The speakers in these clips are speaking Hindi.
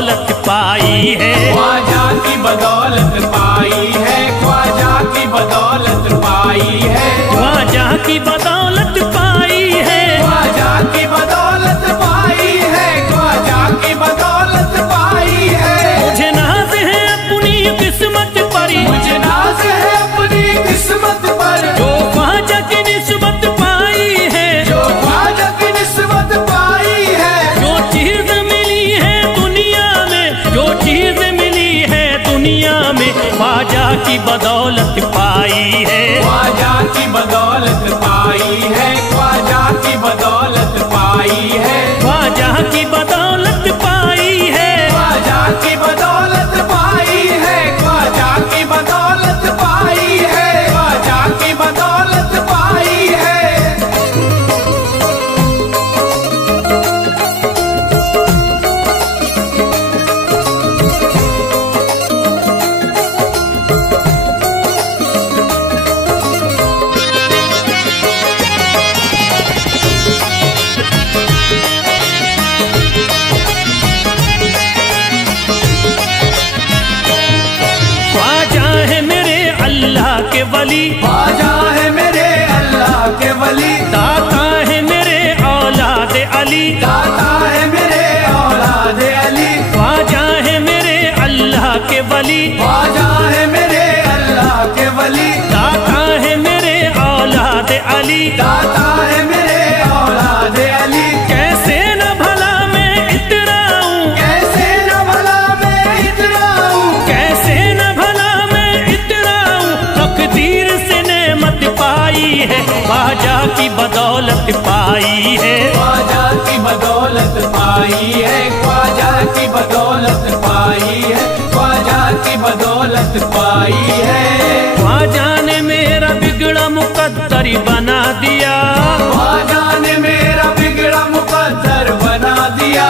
बदौलत पाई है, ख्वाजा की बदौलत पाई है, ख्वाजा की बदौलत पाई है, ख्वाजा की बदौलत पाई है, ख्वाजा की बदौलत पाई है, ख्वाजा की बदौलत पाई है। मुझे नाज है अपनी किस्मत पर, मुझे नाज है अपनी किस्मत पर, जो ख्वाजा की निस्बत पाई है, जो ख्वाजा की निस्बत पाई है। जो चीज मिली है दुनिया में, जो चीज मिली है दुनिया में, ख्वाजा की बदौलत पाई है, ख्वाजा की बदौलत पाई है, ख्वाजा की बदौलत पाई है, ख्वाजा की बदौलत पाई है, ख्वाजा की बदौलत पाई है, ख्वाजा की बदौलत पाई है, ख्वाजा की बदौलत पाई है। ख्वाजा है मेरे अल्लाह के वली, ख्वाजा है मेरे अल्लाह के वली, दाता है मेरे औलाद अली, दाता है मेरे औलाद अली, ख्वाजा है मेरे अल्लाह के वली, ख्वाजा है मेरे अल्लाह के वली, दाता है मेरे औलाद अली, दाता है मेरे औलाद अली। कैसे न भला मैं इतराऊं, कैसे न भला मैं इतराऊं, कैसे न भला मैं इतराऊं, तकदीर से नेमत पाई है, ख्वाजा की बदौलत पाई है, ख्वाजा की बदौलत पाई है, ख्वाजा की बदौलत पाई है, ख्वाजा की बदौलत पाई है। ख्वाजा ने मेरा बिगड़ा मुकद्दर बना दिया, ख्वाजा ने मेरा बिगड़ा मुकद्दर बना दिया,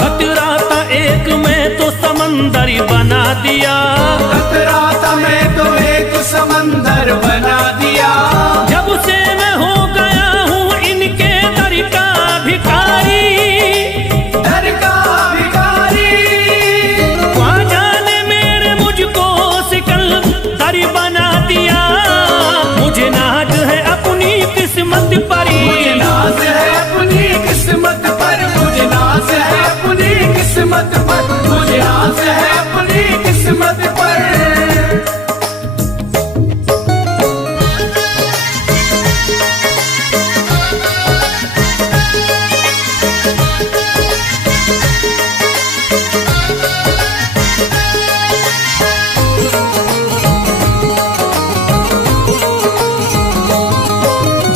खतरा था एक मैं तो समंदर बना दिया, खतरा था मैं तो एक समंदर बना दिया। जब से मैं हो गया हूँ इनके दर का भिखारी, दर का भिखारी, ख्वाजा ने मेरे मुझको सिकंदर बना दिया, मुझे नाज है अपनी किस्मत पर, मुझे नाज है अपनी किस्मत पर, मुझे नाज है अपनी किस्मत पर, मुझे नाज है अपनी किस्मत पर।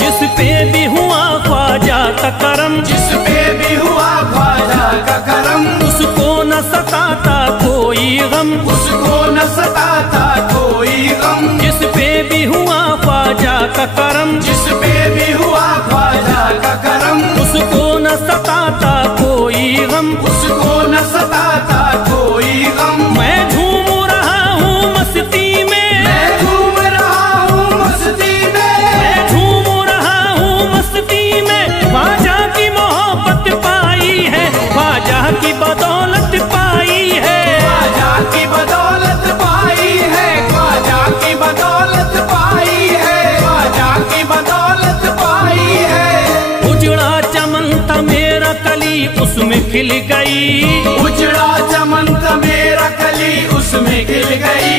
जिस पे भी हुआ ख्वाजा का करम, जिस पे भी हुआ ख्वाजा का करम, उसको न सताता कोई गम, उसको न सताता कोई गम। जिस पे भी हुआ ख्वाजा का करम, जिस पे भी हुआ ख्वाजा का करम, उसको न सताता कोई गम, उसको न सताता कोई गम। मैं झूम रहा हूँ मस्ती में, मैं झूम रहा हूँ मस्ती में, मैं झूम रहा हूँ मस्ती में, ख्वाजा की मोहब्बत पाई है, ख्वाजा की बदौलत पाई है, ख्वाजा की बदौलत पाई है, ख्वाजा की बदौलत पाई है, ख्वाजा की बदौलत पाई है। उजड़ा चमन था मेरा कली उसमें खिल गई, उजड़ा चमन था मेरा कली उसमें खिल गई,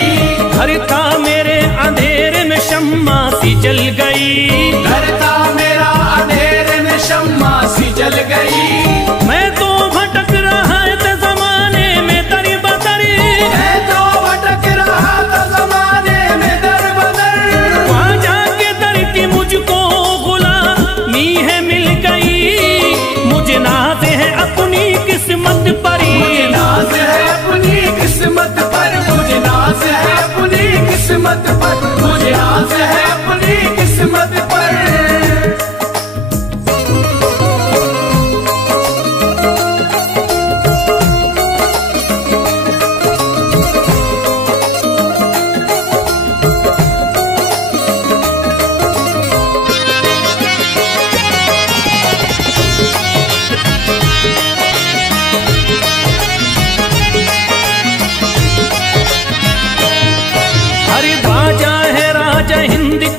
घर था मेरे अंधेरे में शम्मा सी जल गई, घर था मेरा अंधेरे में शम्मा सी जल गई। मैं तो भटक रहा था जमाने में दर बदर, मैं तो भटक रहा था जमाने में दर बदर, ख्वाजा के दर की मुझको गुलामी है मिल गई, मुझे नाज है अपनी किस्मत पर, मुझे नाज है अपनी किस्मत पर, मुझे नाज है अपनी किस्मत पर, मुझे नाज है अपनी किस्मत पर।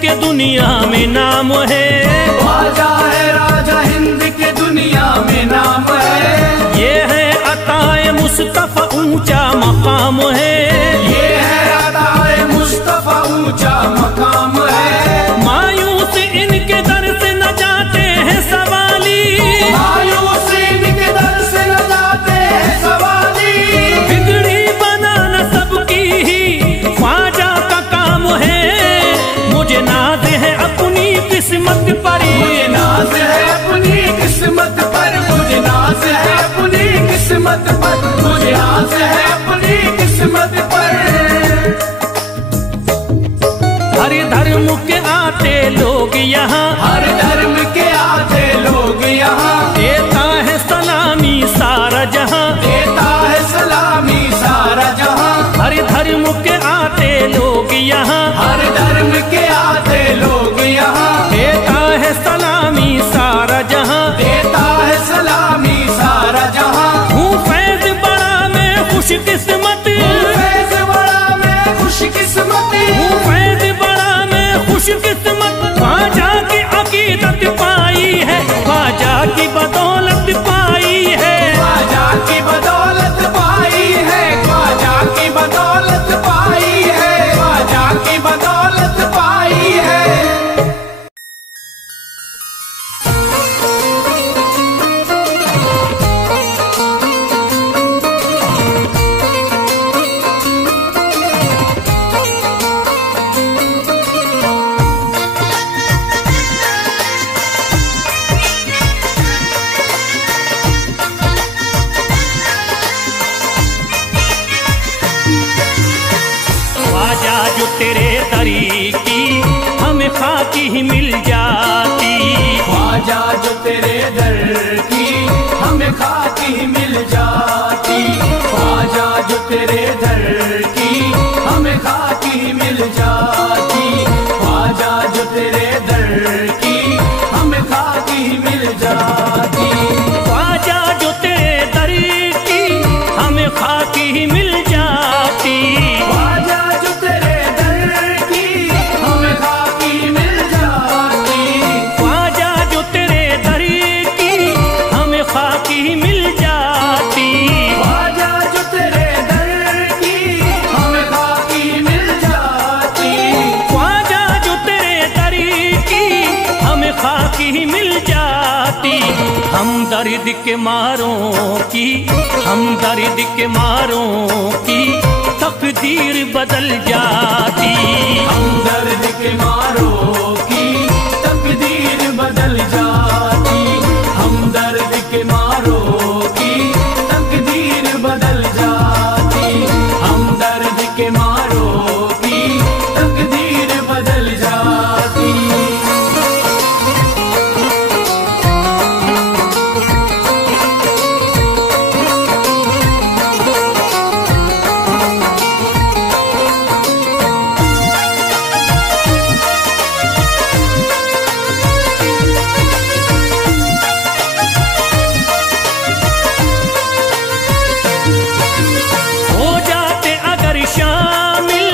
के दुनिया में नाम है, ख्वाजा है राजा हिंद के दुनिया में नाम है। ये है अताए मुस्तफा ऊंचा मकाम है, ये है अताए मुस्तफा ऊंचा मकाम है। मायूस इनके दर से न जाते हैं सवाली, मायूस इनके दर से न जाते हैं सवाली। बिगड़ी बनाना सबकी ही ख्वाजा का काम है। मुझे नाज है अपनी किस्मत पर, मुझे नाज है अपनी किस्मत पर, मुझे नाज है अपनी किस्मत पर, मुझे नाज है अपनी किस्मत पर। हर धर्म के आते लोग यहाँ, हर धर्म के आते लोग यहाँ, देता है सलामी सारा जहाँ, देता है सलामी सारा जहाँ। हर धर्म के आते लोग यहाँ, हर धर्म के आते लोग यहाँ, देता है सलामी सारा जहाँ, देता है सलामी सारा जहाँ। हूँ फैज बड़ा मैं खुश किस्मत, फैज बड़ा मैं खुश किस्मत, हूँ फैज बड़ा मैं खुश किस्मत। ख्वाजा की अकीदत पाई है, ख्वाजा की बदौलत पाई है, ख्वाजा की बदौलत पाई है, ख्वाजा की बदौलत पाई है, ख्वाजा की बदौलत पाई है। ख्वाजा जो तेरे दरी की हमें खाकी ही मिल जाती, ख्वाजा जो तेरे दर की हमें खाकी ही मिल जाती, ख्वाजा जो तेरे दर की हमें खाकी ही मिल जाती, ख्वाजा जो तेरे दर की हमें खाकी ही मिल जाती। ख्वाजा जो तेरे दर की हमें खाकी ही मिल जाती, ख्वाजा जो तेरे दर की हमें खाकी मिल जाती, ख्वाजा जो तेरे दर की हमें खाकी ही मिल जाती, ख्वाजा जो तेरे दर की हमें खाकी मिल जाती, ख्वाजा जो तेरे दर की हमें खाकी ही मिल जाती। हम दर्द के मारों की, हम दर्द के मारों की तकदीर बदल जाती, हम दर्द के मारों की तकदीर बदल जाती, हम दर्द के मारों की तकदीर बदल जाती, हम दर्द के मारों की तकदीर बदल जाती। हो जाते अगर शामिल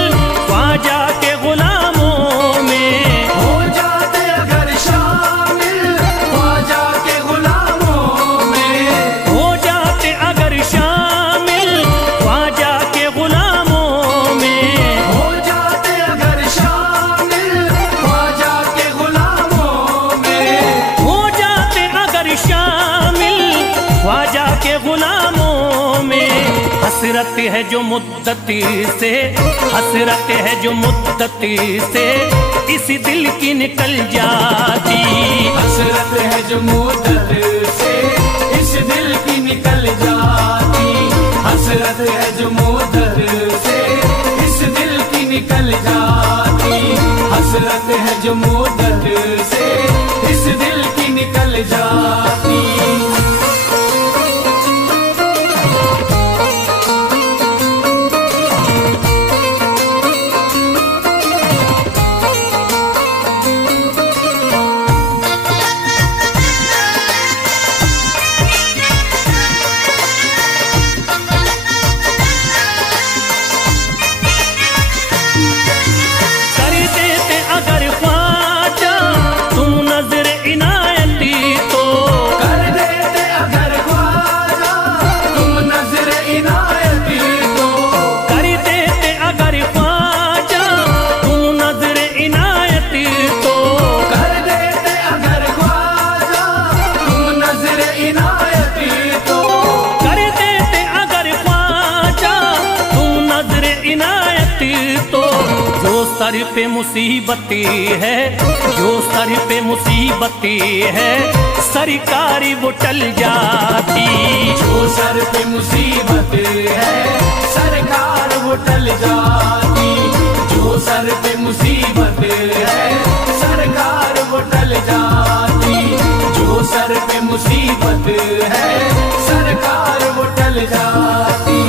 ख्वाजा के गुलामों में, हो जाते अगर शामिल ख्वाजा के गुलामों में, हो जाते अगर शामिल ख्वाजा के गुलामों में, हो जाते अगर शामिल ख्वाजा के गुलामों में, हो जाते अगर शामिल ख्वाजा के गुलामों में। हसरत है जो मुद्दती से, हसरत है जो मुद्दती से इस दिल की निकल जाती, हसरत है जो मुद्दत से इस दिल की निकल जाती, हसरत है जो मुद्दत से इस दिल की निकल जाती, हसरत है जो मुद्दत से इस दिल की निकल जाती। कर देते अगर ख्वाजा तो जो सर पे मुसीबत है, जो सर पे मुसीबत है, सरकारी वो टल जाती। जो सर पे मुसीबत है सरकार वो टल जाती। जो सर पे मुसीबत है सरकार वो टल जाती। जो सर पे मुसीबत है सरकार वो टल जाती।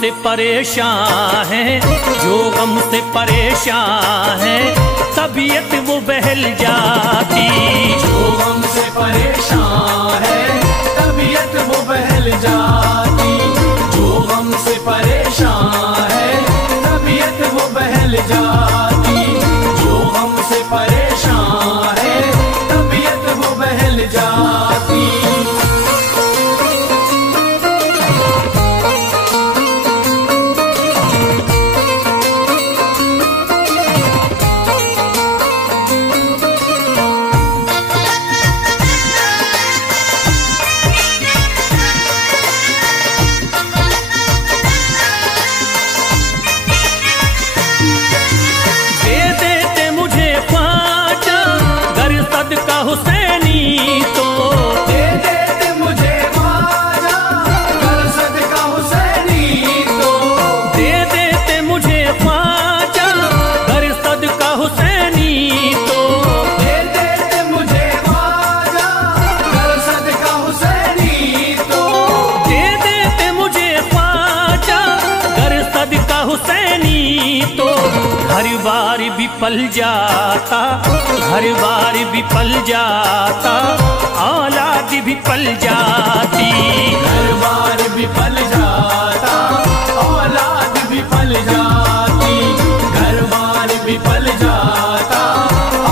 से परेशान है, जो गम से परेशान है, तबीयत वो बहल जाती। जो गम से परेशान है तबीयत वो बहल जाती। जो गम से परेशान है तबीयत वो बहल जाती। जो गम से परेशान है तबीयत वो बहल जाती। हुसैनी तो दे देते मुझे ख्वाजा कर सदका हुसैनी तो। दे देते मुझे ख्वाजा कर सदका हुसैनी तो। दे देते मुझे ख्वाजा कर सदका हुसैनी तो। दे देते मुझे ख्वाजा कर सदका हुसैनी तो। हर बार भी पल जाता, हर बार भी पल जाता, औलाद भी पल जाती। हर बार भी पल जाता औलाद भी पल जाती। घर बार भी पल जाता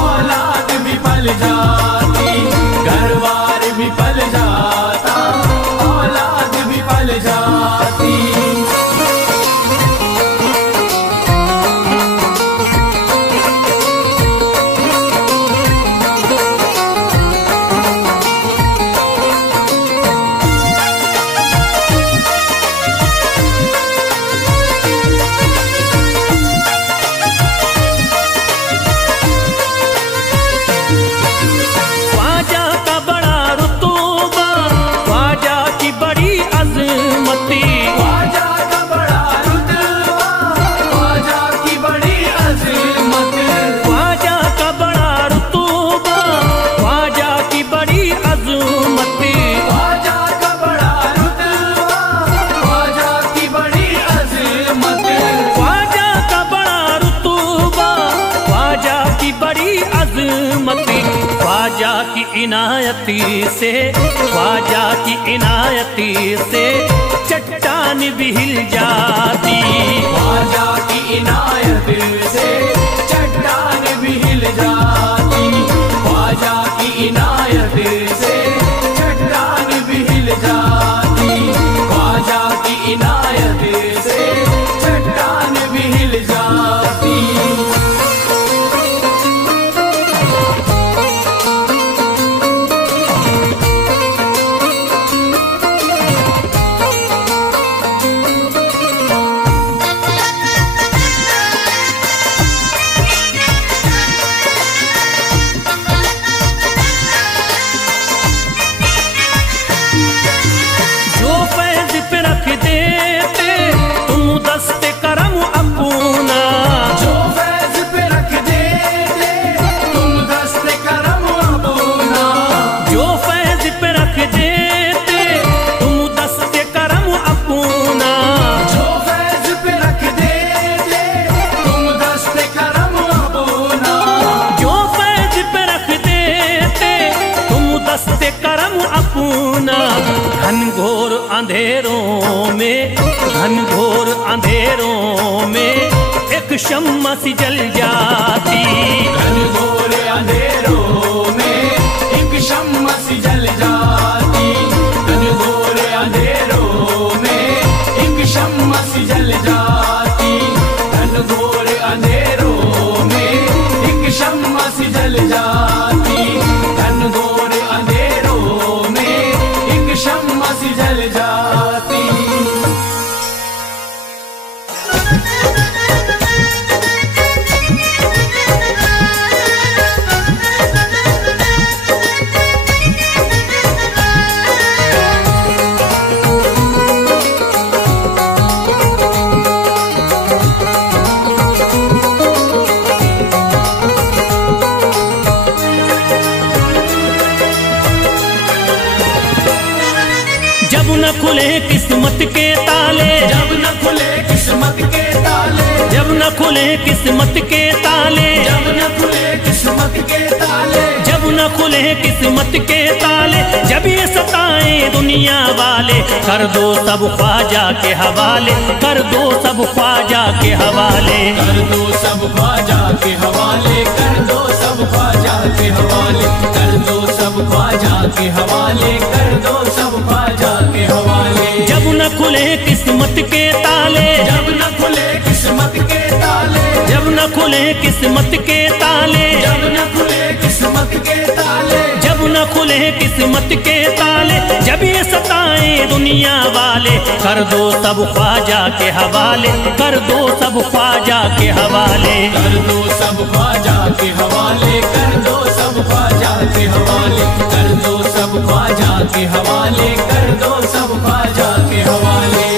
औलाद भी पल जाती। घर बार भी पल जाता औलाद भी पल जाती। ख्वाजा की इनायती से, ख्वाजा की इनायती से चट्टान भी हिल जाती। ख्वाजा की इनायत से चट्टान भी हिल जाती। ख्वाजा की इनायत से चट्टान भी हिल जाती। ख्वाजा की इनायत से चट्टान भी हिल जाती। अंधेरों में, घनघोर अंधेरों में एक शम्मा सी जल जाती। घनघोर अंधेरों में एक शम्मा सी जल जाती। घनघोर अंधेरों में एक शम्मा सी जल जाती। घनघोर अंधेरों में एक शम्मा सी जल जाती। घनघोर अंधेरों में एक शम्मा सी जल जाती। जब न खुले किस्मत के ताले, जब न खुले किस्मत के ताले, जब न खुले किस्मत के ताले, जब न खुले किस्मत के ताले, जब न खुले किस्मत के ताले, जब ये सताएं दुनिया वाले, कर दो सब ख्वाजा के हवाले, कर दो सब ख्वाजा के हवाले, कर दो सब ख्वाजा के हवाले, कर दो सब ख्वाजा के हवाले, कर दो सब ख्वाजा के हवाले, कर दो सब ख्वाजा के हवाले। जब न खुले किस्मत के ताले, जब न खुले किस्मत के ताले, जब न खुले किस्मत के ताले, जब न खुले किस्मत के ताले, जब न खुले किस्मत के ताले, जब ये सताएं दुनिया वाले, कर दो सब ख्वाजा के हवाले, कर दो सब ख्वाजा के हवाले, कर दो सब ख्वाजा के हवाले, कर दो सब ख्वाजा के हवाले, कर दो सब ख्वाजा के हवाले, कर दो सब ख्वाजा के हवाले।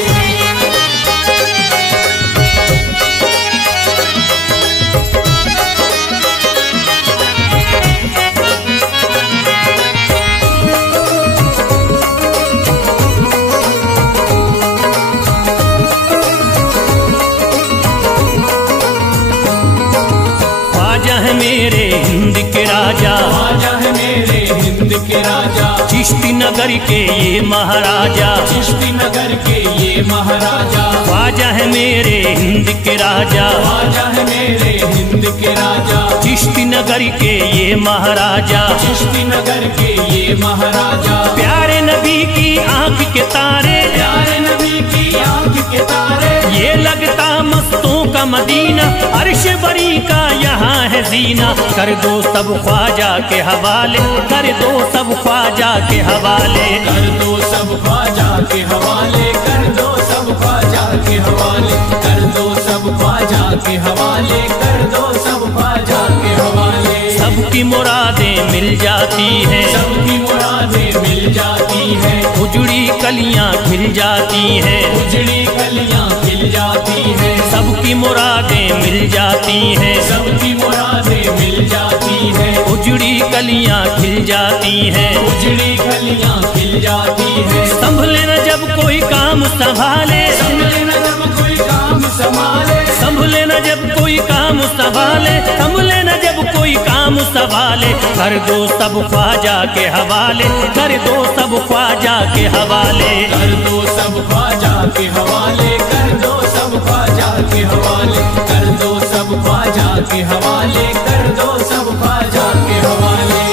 है मेरे हिंद के राजा, ख्वाजा है मेरे हिंद के राजा, चिश्ती नगर के ये महाराजा, चिश्ती नगर के ये महाराजा, ख्वाजा है मेरे हिंद के राजा, ख्वाजा है मेरे हिंद के राजा, चिश्ती नगर के ये महाराजा, चिश्ती नगर के ये महाराजा। प्यारे नबी की आंख के तारे, प्यारे नबी की आंख के तारे, ये लगता मस्तों का मदीना, अर्श बरी का यहाँ है जीना, कर दो सब ख्वाजा के हवाले, कर दो सब ख्वाजा के हवाले, कर दो सब ख्वाजा के हवाले, कर दो सब ख्वाजा के हवाले, कर दो सब ख्वाजा के हवाले, कर दो सब ख्वाजा के हवाले। सबकी मुरादें मिल जाती हैं, सबकी मुरादें मिल जाती हैं, उजड़ी कलियां खिल जाती हैं, उजड़ी कलियां खिल जाती हैं, सबकी मुरादें मिल जाती हैं, सबकी मुरादें मिल जाती हैं, उजड़ी कलियां खिल जाती हैं, उजड़ी कलियां खिल जाती हैं। संभले न जब कोई काम संभाले, संभले न जब कोई काम संभाले, संभले न जब कोई काम संभाले, संभले न जब कोई काम संभाले, कर दो सब ख्वाजा के हवाले, कर दो सब ख्वाजा के हवाले, कर दो सब ख्वाजा के हवाले, कर दो सब ख्वाजा के हवाले, कर दो सब ख्वाजा के हवाले, कर दो सब ख्वाजा के हवाले।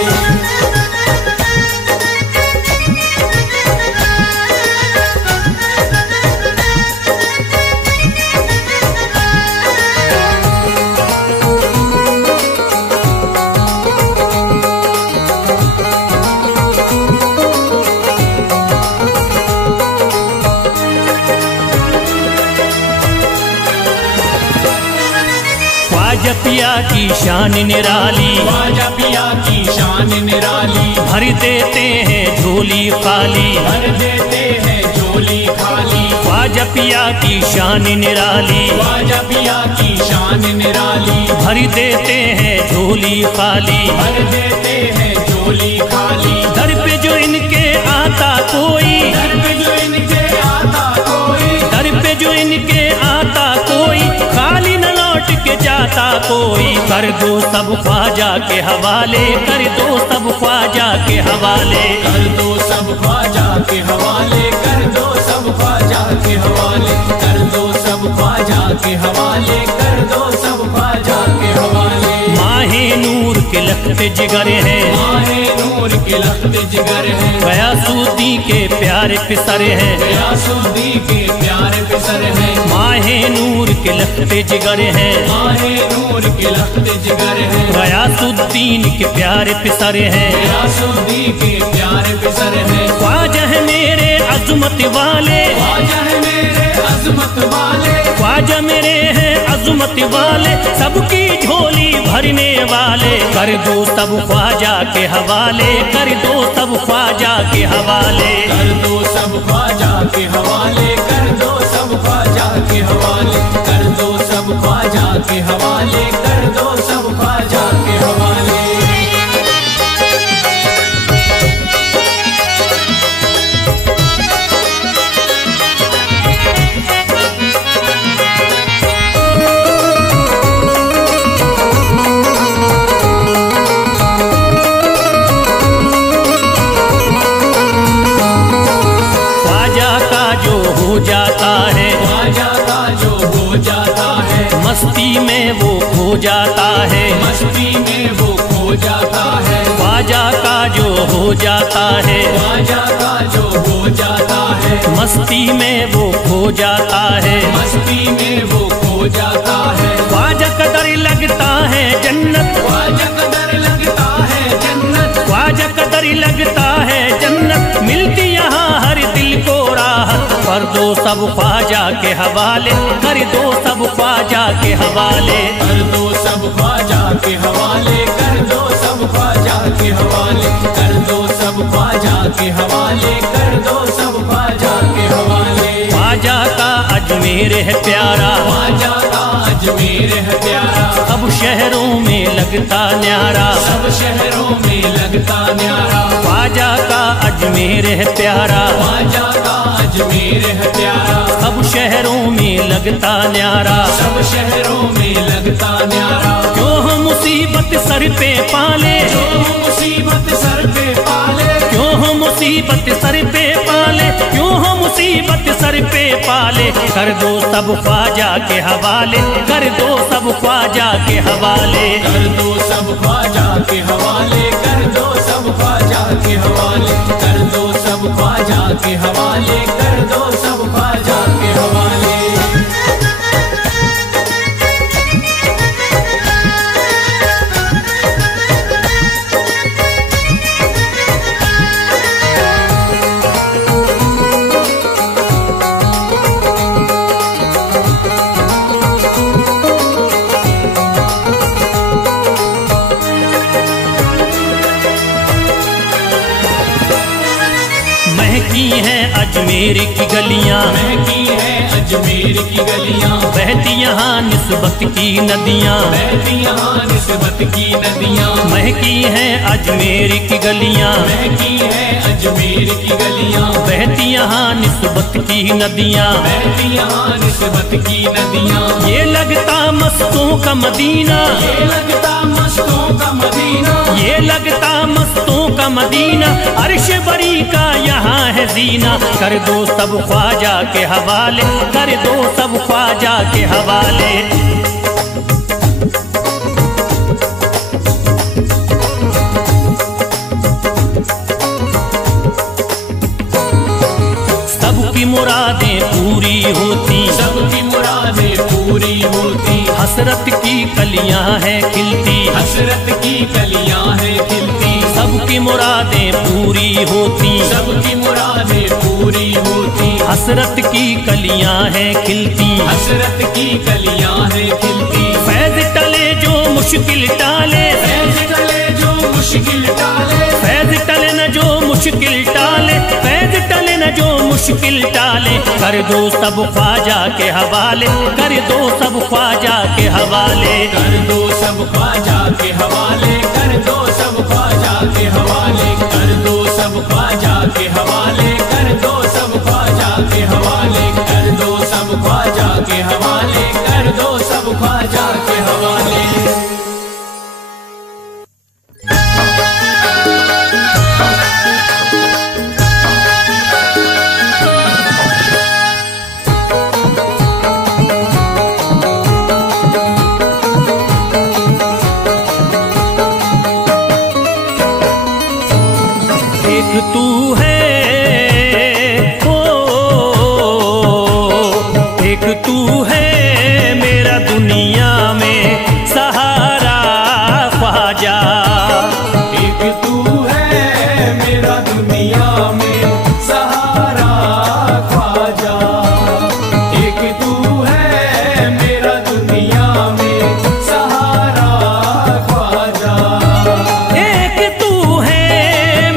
ख्वाजा पिया की शान निराली, ख्वाजा पिया की शान निराली, भर देते हैं झोली खाली, भर देते हैं झोली खाली। ख्वाजा पिया की शान निराली, ख्वाजा पिया की शान निराली, भर देते हैं झोली खाली, भर देते हैं झोली खाली। दर पे जो इनके आता कोई, दर पे जो इनके आता कोई, दर पे जो इनके आता कोई, खाली न लौट के जाता कोई, कर दो सब ख्वाजा के हवाले, कर दो सब ख्वाजा के हवाले, कर दो सब ख्वाजा के हवाले, कर दो सब ख्वाजा के हवाले, कर दो सब ख्वाजा के हवाले, कर दो सब ख्वाजा के हवाले। माहे नूर के लखते जिगर है, माहे नूर के लखते जिगर है, गयासुद्दीन के प्यारे पिसर है, गयासुद्दीन के प्यारे पिसर है। माहे नूर के लखते जिगर है, माहे नूर के लखते जिगर है, गयासुद्दीन के प्यारे पिसर है, गयासुद्दीन के प्यारे पिसर है। ख्वाजा है मेरे अज़मत वाले, ख्वाजा है मेरे अज़मत वाले, ख्वाजा मेरे हैं अज़मत वाले, सबकी झोली भरने वाले, कर दो सब ख्वाजा के हवाले, कर दो सब ख्वाजा के हवाले, कर दो सब ख्वाजा के हवाले, कर दो सब ख्वाजा के हवाले, कर दो सब ख्वाजा के हवाले, कर दो सब ख्वाजा के हवाले। हो जाता है, ख्वाजा का जो हो जाता है, मस्ती में वो खो जाता है, मस्ती में वो खो जाता है। ख्वाजा का जो हो जाता है, ख्वाजा का जो हो जाता है, मस्ती में वो खो जाता है, मस्ती में वो खो जाता है। ख्वाजा कदर लगता है जन्नत, ख्वाजा कदर लगता है जन्नत, ख्वाजा कदर लगता है जन्नत, मिलती यहाँ हर दिल को राहत, कर दो सब ख्वाजा के हवाले, कर दो सब ख्वाजा के हवाले, कर दो सब ख्वाजा के हवाले, कर दो सब ख्वाजा के हवाले, कर दो सब ख्वाजा के हवाले, कर दो सब ख्वाजा के हवाले। ख्वाजा का अजमेर है प्यारा, ख्वाजा का अजमेर है प्यारा, सब शहरों में लगता न्यारा, सब शहरों में लगता न्यारा। ख्वाजा का अजमेर है प्यारा, ख्वाजा का अजमेर है प्यारा, सब शहरों में लगता न्यारा, सब शहरों में लगता न्यारा। क्यों हम मुसीबत सर पे पाले, जो मुसीबत सर पे पाले, क्यों हम मुसीबत सर पे पाले, क्यों हम मुसीबत सर पे पाले, कर दो सब ख्वाजा के हवाले, कर दो सब ख्वाजा के हवाले, कर दो सब ख्वाजा के हवाले, कर दो सब ख्वाजा के हवाले, कर दो सब ख्वाजा के हवाले, कर दो सब ख्वाजा के हवाले। महकी हैं अजमेर की गलियां, महकी है अजमेर की गलियां, बहती यहाँ निस्बत की नदियाँ, बहती यहाँ निस्बत की नदियां। महकी हैं अजमेर की गलियां, महकी है अजमेर की गलियां, बहती यहाँ निस्बत की नदियाँ, बहती यहाँ निस्बत की नदियां। ये लगता मस्तों का मदीना, ये लगता मस्तों का मदीना, ये लगता मस्तों का मदीना, अर्श बरी का यहाँ है जीना, कर दो सब ख्वाजा के हवाले, कर दो सब ख्वाजा के हवाले। सबकी मुरादें पूरी होती, सबकी मुरादें पूरी होती, हसरत की कलियां हैं खिलती, हसरत की कलियां हैं खिलती। सबकी मुरादें पूरी होती, सबकी मुरादें पूरी होती, हसरत की कलियां हैं खिलती, हसरत की कलियां हैं खिलती। फैज टले जो मुश्किल टाले, फैज टले जो मुश्किल टाले, फैज टले न जो मुश्किल टाले, फैज टले न जो मुश्किल टाले, कर दो सब ख्वाजा के हवाले, कर दो सब ख्वाजा के हवाले, कर दो सब ख्वाजा के हवाले, कर दो सब ख्वाजा के हवाले, कर दो सब ख्वाजा के हवाले, कर दो सब ख्वाजा के हवाले, कर दो सब ख्वाजा के हवाले, कर दो सब ख्वाजा के तू है, ओ एक तू है मेरा दुनिया में सहारा ख्वाजा। एक तू है मेरा दुनिया में सहारा ख्वाजा। एक तू है मेरा दुनिया में सहारा ख्वाजा। एक तू है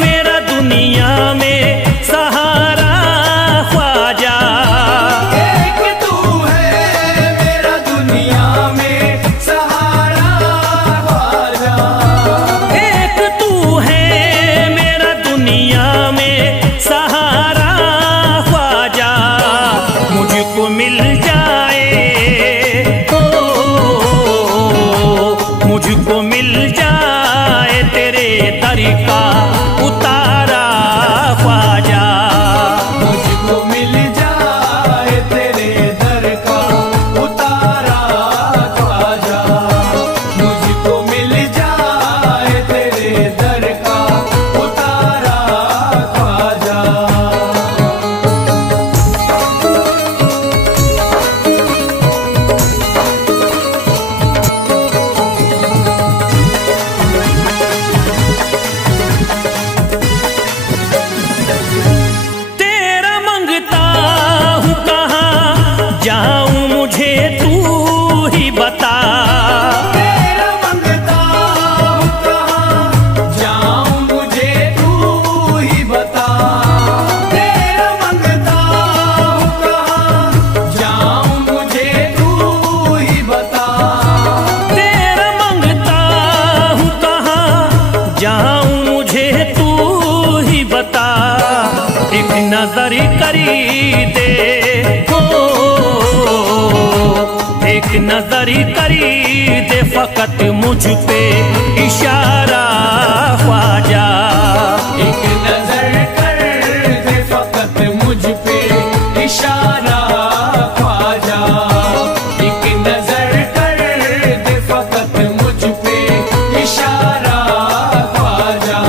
मेरा दुनिया में सहारा ख्वाजा। एक तू है मेरा दुनिया में सहारा ख्वाजा। एक तू है मेरा दुनिया में सहारा ख्वाजा। मुझको मिल जाए, ओ मुझको मिल जाए तेरे दर का उतारा ख्वाजा। मुझको मिल जाए तेरे दर का उतारा ख्वाजा। मुझको मिल जाए तेरे दर का उतारा ख्वाजा। तेरा मंगता हूँ कहाँ जाऊँ मुझे तू ही बता। तेरा मंगता हूँ कहाँ जाऊँ मुझे तू ही बता। तेरा मंगता हूँ कहाँ जाऊँ मुझे तू ही बता। तेरा मंगता हूँ कहाँ जाऊँ मुझे तू ही बता। एक नजर करी दे, हो एक नजर करी दे फकत मुझ पे इशारा ख्वाजा। एक नजर कर दे फकत मुझ पे इशारा ख्वाजा। एक नजर कर दे फकत मुझ पे इशारा ख्वाजा।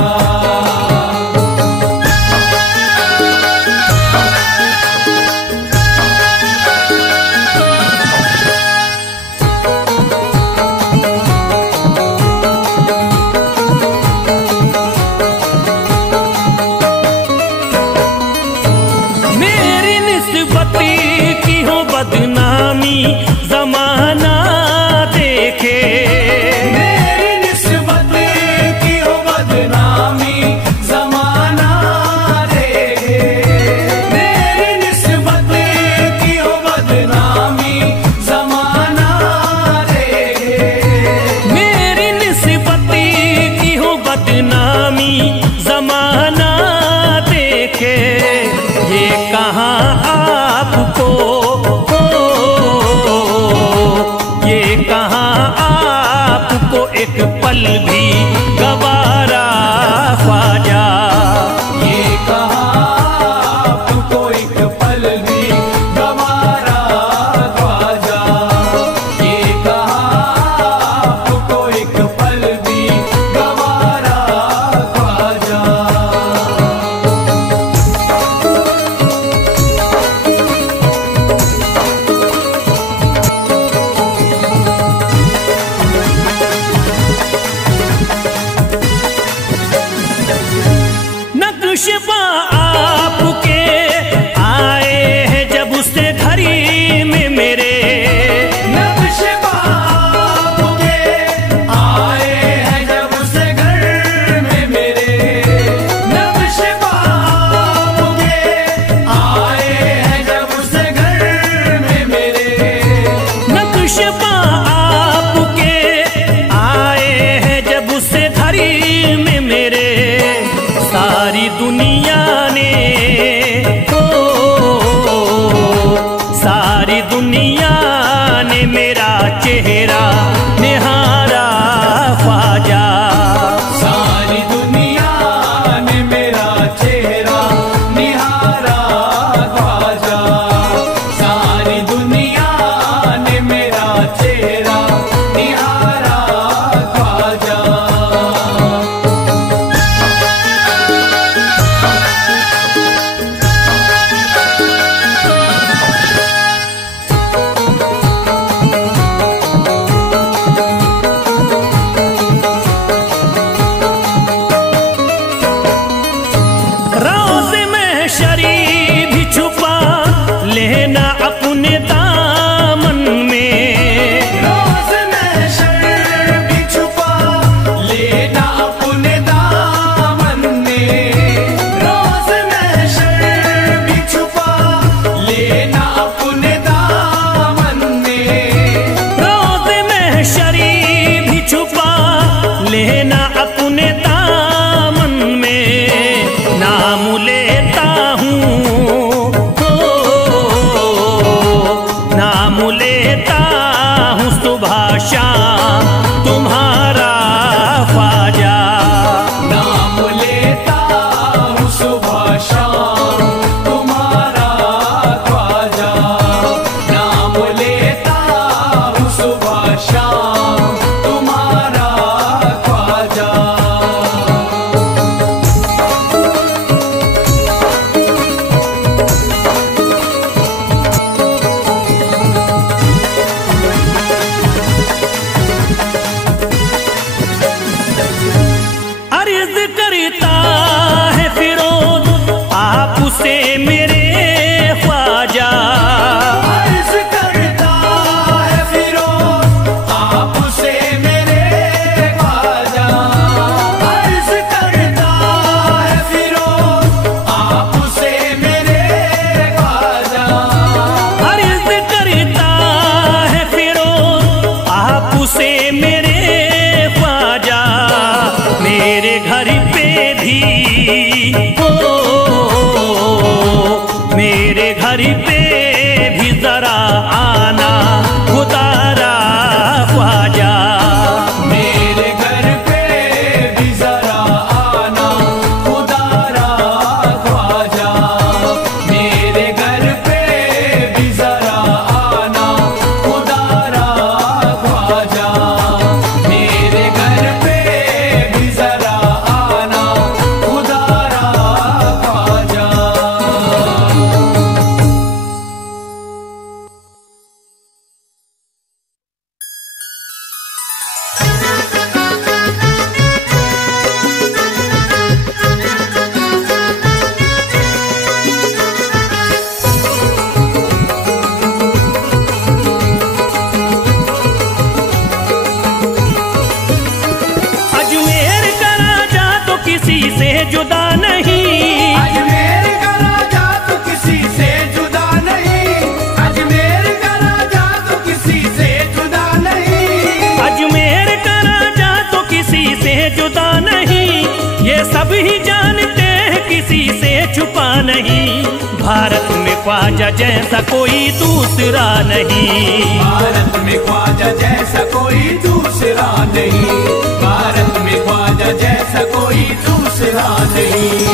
मेरी निस्बत की हो बदनामी जमाना देखे। मेरी निस्बत की हो बदनामी जमाना देखे। मेरी निस्बत की हो बदनामी जमाना देखे। मेरी निस्बत की हो बदनामी जमाना देखे। ये कहाँ आपको, हो ये कहाँ आपको एक पल भी गवारा ख्वाजा। ये कहाँ आपको एक पल भी गवारा ख्वाजा। ये कहाँ आपको एक पल भी गवारा ख्वाजा। नक्शबा आपके आए हैं जब उससे घड़ी में मेरे। नक्शबा आपके आए हैं जब उस घर में मेरे। नक्शबा आपके आए हैं जब उस घर में मेरे। नक्शबा आपके आए हैं जब उससे घड़ी में मेरे। सारी दुनिया ने, ओ सारी दुनिया ने मेरा चेहरा निहारा ख्वाजा। सारी दुनिया ने मेरा चेहरा निहारा ख्वाजा। सारी दुनिया ने मेरा चेहरा निहारा ख्वाजा। अर्ज करता है फिरोज आपसे मेरे ख्वाजा, अर्ज करता है फिरोज आपसे मेरे ख्वाजा, अर्ज करता है फिरोज आपसे मेरे ख्वाजा, अर्ज करता है फिरोज आपसे मेरे ख्वाजा, मेरे घर पे भी हो, मेरे घर पे भी जरा आना खुदारा ख्वाजा, मेरे घर पे भी जरा आना खुदारा ख्वाजा, मेरे घर पे भी जरा आना खुदारा ख्वाजा, मेरे घर पे भी जरा आना खुदारा ख्वाजा। अजमेर का राजा तो किसी से जुदा नहीं, अजमेर का राजा तो किसी से जुदा नहीं, अजमेर का राजा तो किसी से जुदा नहीं, अजमेर का राजा तो किसी से जुदा नहीं, ये सब ही जानते हैं किसी से छुपा नहीं, भारत में ख्वाजा जैसा कोई दूसरा नहीं, भारत में ख्वाजा जैसा कोई दूसरा नहीं, भारत में ख्वाजा जैसा कोई दूसरा नहीं।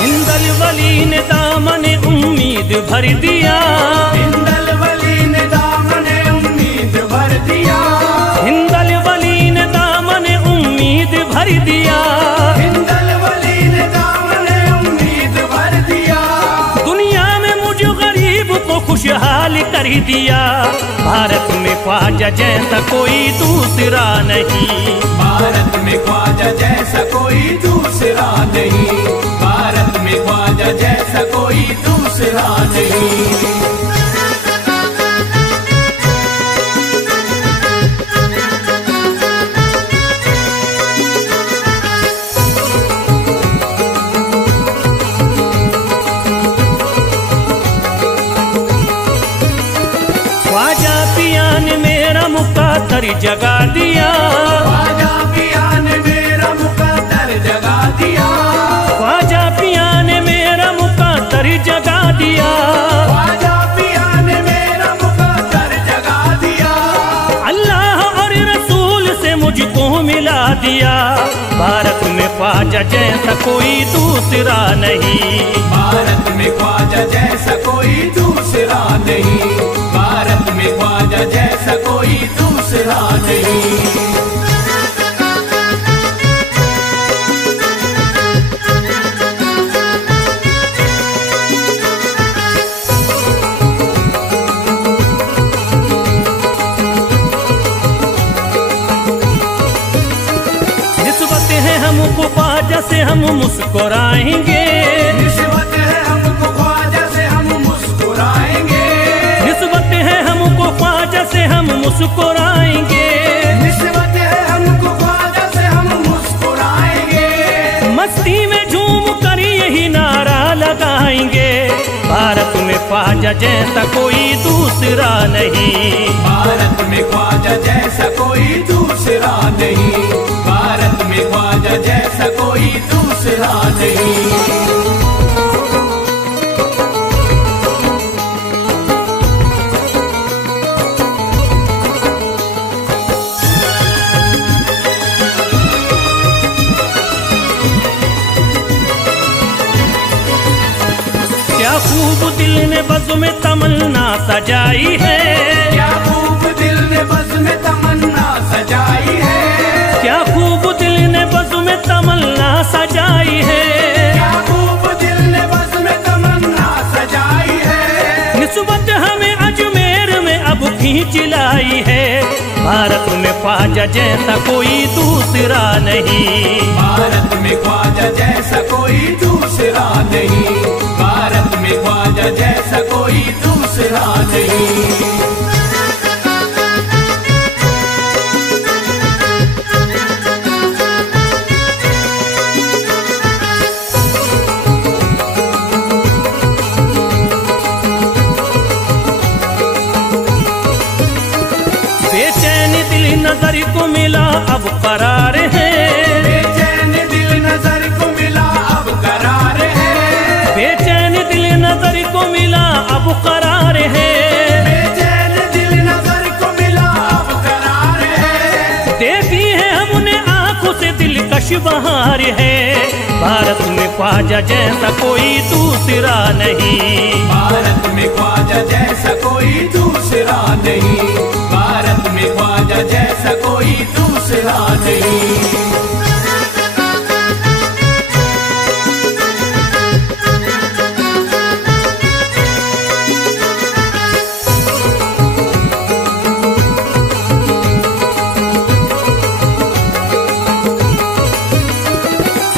हिंदल वली ने दामन उम्मीद भर दिया, हिंदल वली ने दामन उम्मीद भर दिया, हिंदल वली ने दामन उम्मीद भर दिया, हिंदल वली ने दामन उम्मीद भर दिया, दुनिया में मुझ गरीब को खुशहाल कर दिया, भारत में ख्वाजा जैसा कोई दूसरा नहीं, भारत में ख्वाजा जैसा कोई दूसरा नहीं, भारत में ख्वाजा जैसा कोई दूसरा नहीं। ख्वाजा पिया ने मेरा मुकद्दर जगा दिया, ख्वाजा पिया ने मेरा मुकद्दर जगा दिया, ख्वाजा पिया ने मेरा मुकद्दर जगा दिया, ख्वाजा पिया ने मेरा मुकद्दर जगा दिया, अल्लाह और रसूल से मुझको मिला दिया, भारत में ख्वाजा जैसा कोई दूसरा नहीं, भारत में ख्वाजा जैसा कोई दूसरा नहीं, भारत में ख्वाजा जैसा कोई दूसरा नहीं। निस्बत है हमको ख्वाजा से हम मुस्कुराएंगे, निस्बत है हमको ख्वाजा से हम मुस्कुराएंगे, निस्बत है हमको ख्वाजा से हम मुस्कुराएंगे, निस्बत है हमको ख्वाजा से हम मुस्कुराएंगे, मस्ती में झूम कर यही नारा लगाएंगे, भारत में ख्वाजा जैसा कोई दूसरा नहीं, भारत में ख्वाजा जैसा कोई दूसरा नहीं, भारत में ख्वाजा जैसा कोई दूसरा नहीं। क्या खूब दिल ने बज़्म में तमन्ना सजाई है, क्या खूब दिल ने बज़्म में तमन्ना सजाई है, क्या खूब दिल भारत में ख्वाजा जैसा कोई दूसरा नहीं, भारत में ख्वाजा जैसा कोई दूसरा नहीं, भारत में ख्वाजा जैसा कोई दूसरा नहीं। नजर को मिला अब करार है, बेचैन दिल नजर को मिला अब करार है, बेचैन दिल नजर को मिला अब करार है, बेचैन दिल नजर को मिला अब करार है। देखी है हमने आंखों से दिलकश बहार है, भारत में ख्वाजा जैसा कोई दूसरा नहीं, भारत में ख्वाजा जैसा कोई दूसरा नहीं, भारत में ख्वाजा जैसा कोई दूसरा नहीं।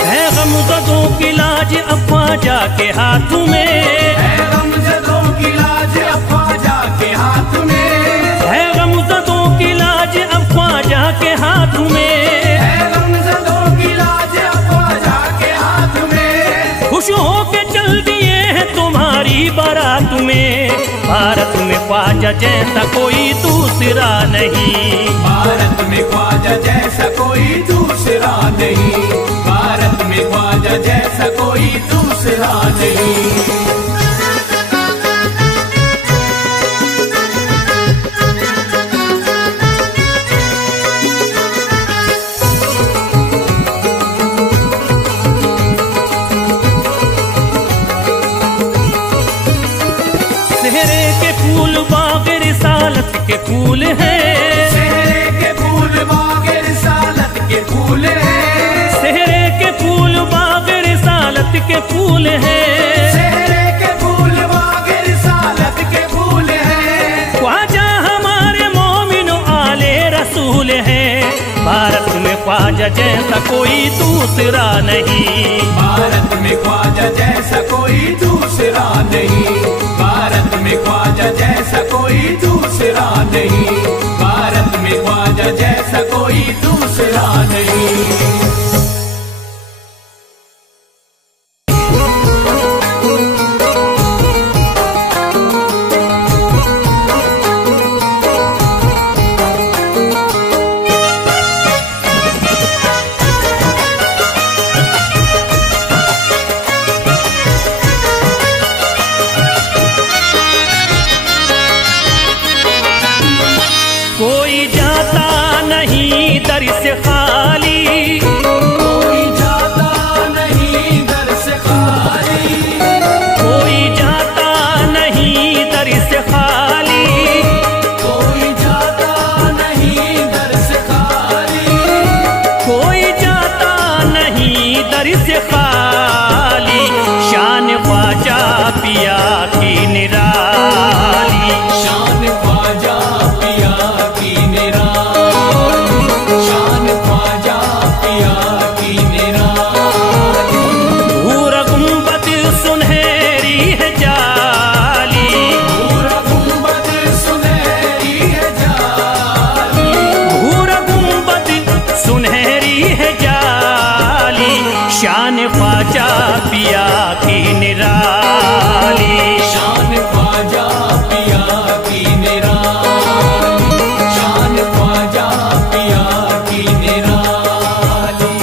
है गमज़दों की लाज अब ख्वाजा के हाथ में, है गमज़दों की लाज अब ख्वाजा के हाथ में, है गमज़दों की लाज अब ख्वाजा के हाथ में, है गमज़दों की लाज अब ख्वाजा के हाथ में। खुश होके चल दिए हैं तुम्हारी बारात में, भारत में ख्वाजा जैसा कोई दूसरा नहीं, भारत में ख्वाजा जैसा कोई दूसरा नहीं, भारत में ख्वाजा जैसा कोई दूसरा नहीं। सेहरे के फूल बाग रिसालत के फूल हैं, सेहरे के फूल बाग रिसालत के फूल हैं, सेहरे के फूल बाग रिसालत के फूल हैं, सेहरे के फूल बाग रिसालत के फूल हैं। ख्वाजा हमारे मोमिन आले रसूल हैं, भारत में ख्वाजा जैसा कोई दूसरा नहीं, भारत में ख्वाजा जैसा कोई दूसरा नहीं, भारत में ख्वाजा जैसा कोई दूसरा नहीं, भारत में ख्वाजा जैसा कोई दूसरा नहीं। कोई जाता नहीं दर से खाली, कोई जाता नहीं दर से खाली, कोई जाता नहीं दर से खाली, कोई जाता नहीं दर से खाली, कोई जाता नहीं दर से खाली, शान ख्वाजा पिया की निराली, शान ख्वाजा पिया की निराली, शान ख्वाजा पिया की निराली। भूरा गुंबद सुनहरी है जाली, भूरा गुंबद सुनहरी है जाली, भूरा गुंबद सुनहरी है जाली, शान ख्वाजा पिया की निराली, शान ख्वाजा पिया की निराली, शान ख्वाजा पिया की निराली।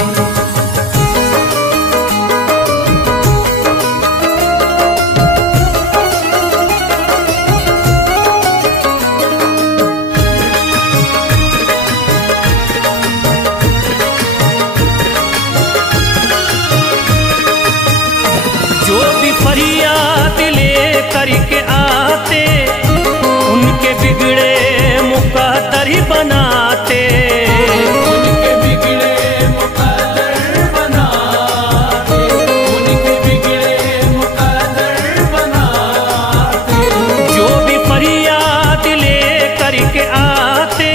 जो भी फरियाद ले करके आते, उनके बिगड़े मुकद्दर बनाते, उनके बिगड़े मुकद्दर बनाते, उनके बिगड़े मुकद्दर बनाते। जो भी फरियाद ले करके आते,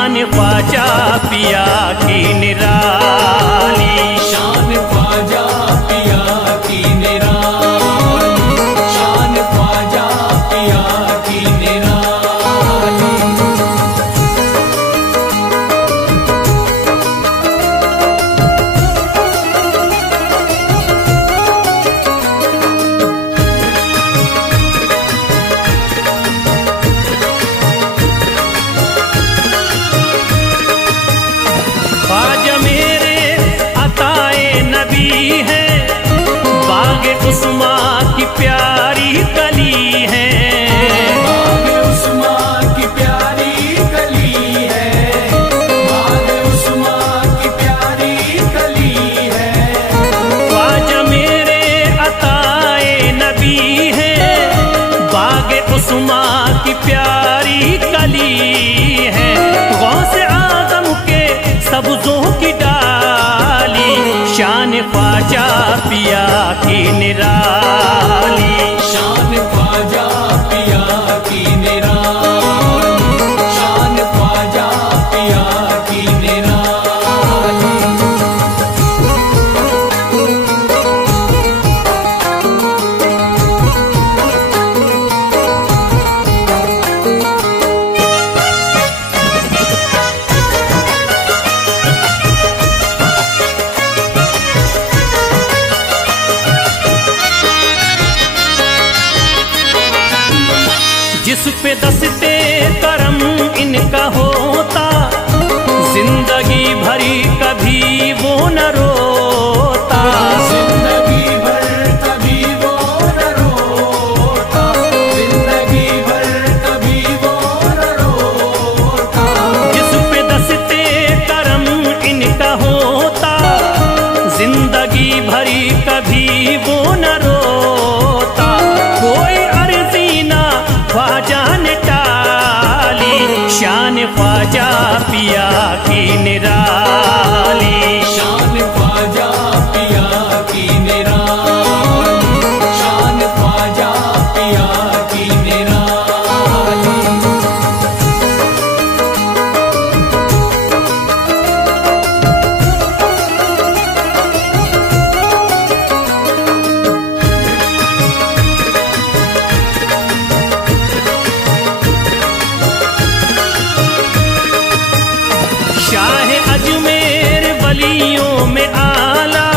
शान ख्वाजा पिया की निराली, शान ख्वाजा पिया की निराली, शान ख्वाजा पिया की निराली। ख्वाजा मेरे अताए नबी है, बागे उस्मा की प्यारी कली है, बागे उस्मा की प्यारी कली है, बागे उस्मा की प्यारी कली है। ख्वाजा मेरे अताए नबी है, बागे उस्मा की प्यारी कली है, गौसे आज़म के सब्ज़ों की डाली, शान ख्वाजा पिया की निराली, शान ख्वाजा पिया की निराली, शान ख्वाजा पिया की निराली। जिस पे दस्ते करम इनका होता, जिंदगी भरी कभी वो न रोता, जिंदगी भर कभी वो न रोता, जिंदगी भर कभी वो न रोता। जिस पे दस्ते करम इनका होता, जिंदगी भरी कभी वो न रोता, कोई अर्जी ना ख्वाजा ने टाली, शान ख्वाजा पिया की निराली, शान ख्वाजा पिया की निराली, शान ख्वाजा पिया की निराली। शाह अजमेर वलियों में आला,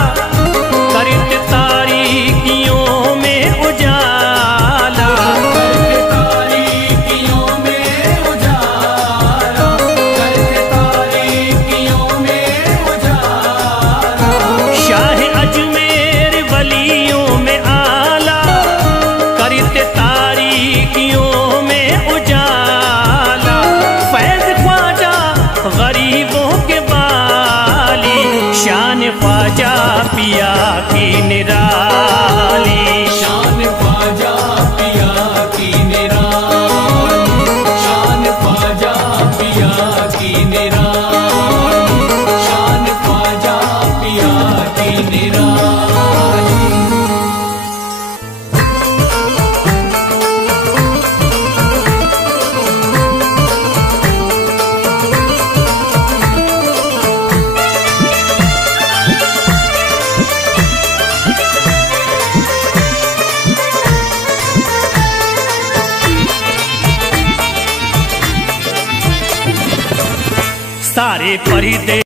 करते तारीकियों में उजाला, करके तारीकियों में उजाला, करके तारीकियों में उजाला। शाह अजमेर वलियों में आला, करते तारीकियों में उजाला, फैज़ ख्वाजा गरीबों के बाली, शान ख्वाजा पिया की निराली, शान ख्वाजा पिया की निराली, शान ख्वाजा पिया की निराली, शान ख्वाजा पिया की निराली। सारे पर्दे